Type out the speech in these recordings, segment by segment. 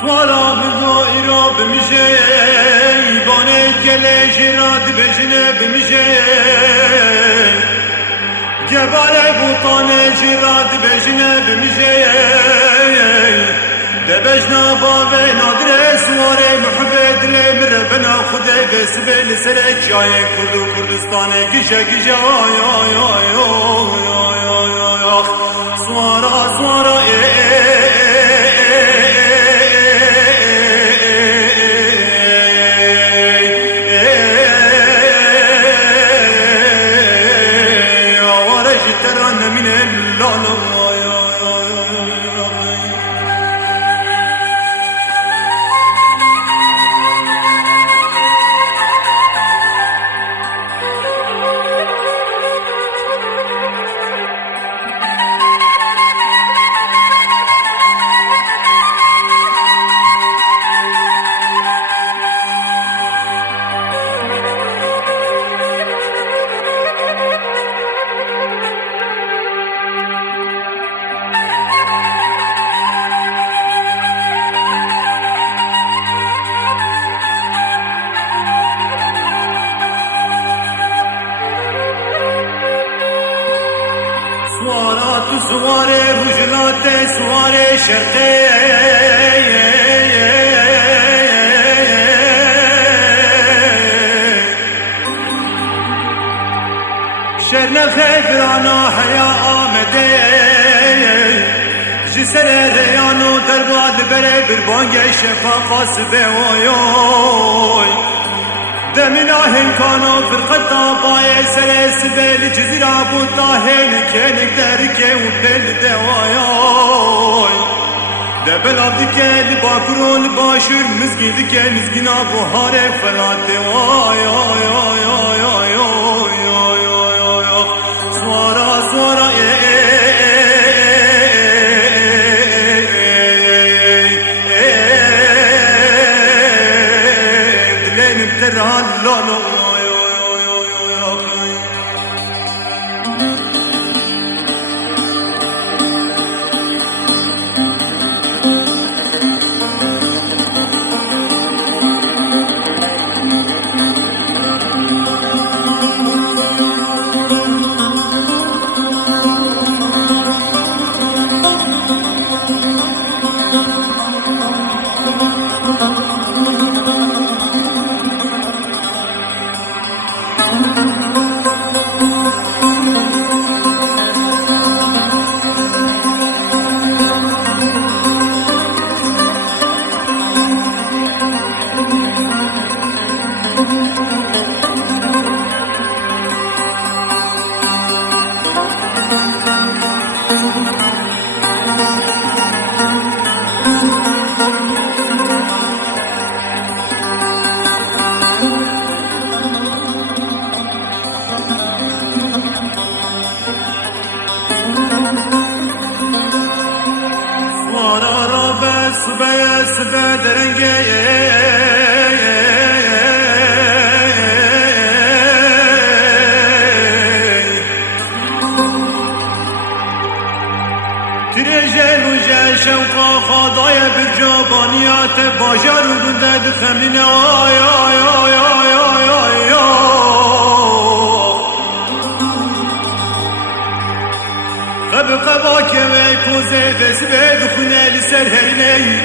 سوارا مزائرا بمجه بانه گله جراد بجنه بمجه جبال بوطانه جراد بجنه بمجه دبجنا باغ نادر سواره محبت لمر بنا خود بسبه لسره چای کردو کردستانه گیشه گیشه آی آی آی آی آی آی سوارا سوارا سواره رجلات سواره شرقه شرنخ فرانا حیا آمده جسر ریانو درباد بره بربانگ شفاقاس به اویوی دمنا هنكانو فرقتا باي سلس بل جزيرة بوطاهن كينك دركي وبل دواياي دبل عبدك لباكرون باشر مزقيدك مزقنا بوهار فرات دواياي سوارا سوارا شوقا خدای برجابانیات باجر و بلد خمین آی آی آی آی آی آی خب قبا که وی کوزه بسبه دخونه لسر هرینه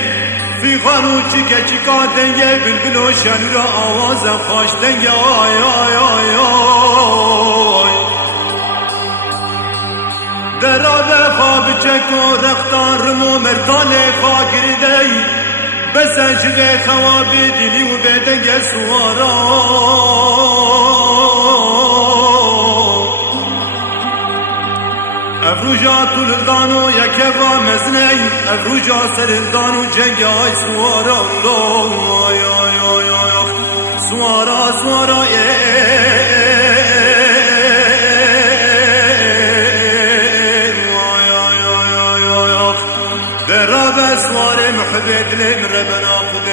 فی خانوچی که چیکا دنگه بلبل و شن را آوازم خوش دنگه آی آی آی آی درابه خواب چک و رختان رمو مردان خاگری دی بسنجل خوابی دلی و بدنگ سوارا افروجا تولدانو یکوا مزنی افروجا سرندانو جنگ آی سوارا آی آی آی آی سوارا سوارا سوار محبت لمر بنا خذ